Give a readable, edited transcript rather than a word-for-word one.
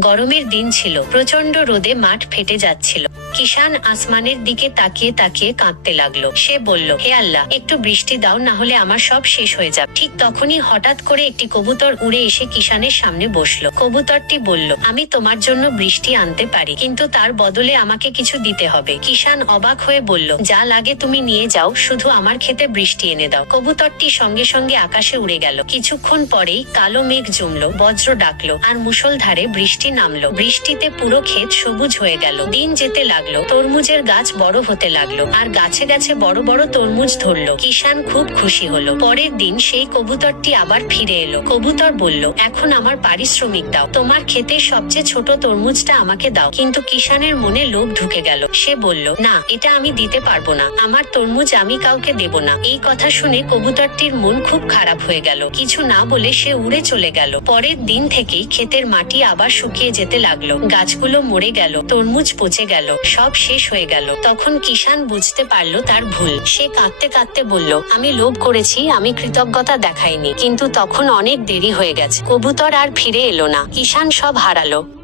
গরমের দিন ছিল, প্রচন্ড রোদে মাঠ ফেটে যাচ্ছিল। কিষান আসমানের দিকে তাকিয়ে তাকিয়ে কাঁদতে লাগলো। সে বলল, হে আল্লাহ, একটু বৃষ্টি দাও, না হলে আমার সব শেষ হয়ে যাবে। ঠিক তখনই হঠাৎ করে একটি কবুতর উড়ে এসে কিষানের সামনে বসলো। কবুতরটি বলল, আমি তোমার জন্য বৃষ্টি আনতে পারি, কিন্তু তার বদলে আমাকে কিছু দিতে হবে। কিষান অবাক হয়ে বলল, যা লাগে তুমি নিয়ে যাও, শুধু আমার ক্ষেতে বৃষ্টি এনে দাও। কবুতরটি সঙ্গে সঙ্গে আকাশে উড়ে গেল। কিছুক্ষণ পরেই কালো মেঘ জমলো, বজ্র ডাকলো, আর মুষলধারে বৃষ্টি নামলো। বৃষ্টিতে পুরো ক্ষেত সবুজ হয়ে গেল। দিন যেতে লাগলো, তরমুজের গাছ বড় হতে লাগলো, আর গাছে গাছে বড় বড় তরমুজ ধরলো। কিষান খুব খুশি হলো। পরের দিন সেই কবুতরটি আবার ফিরে এলো। কবুতর বলল, এখন আমার পারিশ্রমিক দাও, তোমার ক্ষেতের সবচেয়ে ছোট তরমুজটা আমাকে দাও। কিন্তু কিষানের মনে লোভ ঢুকে গেল। সে বলল, না, এটা আমি দিতে পারবো না, আমার তরমুজ আমি কাউকে দেব না। এই কথা শুনে কবুতরটির মন খুব খারাপ হয়ে গেল। কিছু না বলে সে উড়ে চলে গেল। পরের দিন থেকেই ক্ষেতের মাটি আবার শুকিয়ে যেতে লাগলো, গাছগুলো মরে গেল, তরমুজ পচে গেল, সব শেষ হয়ে গেল। তখন কিষান বুঝতে পারলো তার ভুল। সে কাঁদতে কাঁদতে বলল, আমি লোভ করেছি, আমি কৃতজ্ঞতা দেখাইনি। কিন্তু তখন অনেক দেরি হয়ে গেছে। কবুতর আর ফিরে এলো না। কিষান সব হারালো।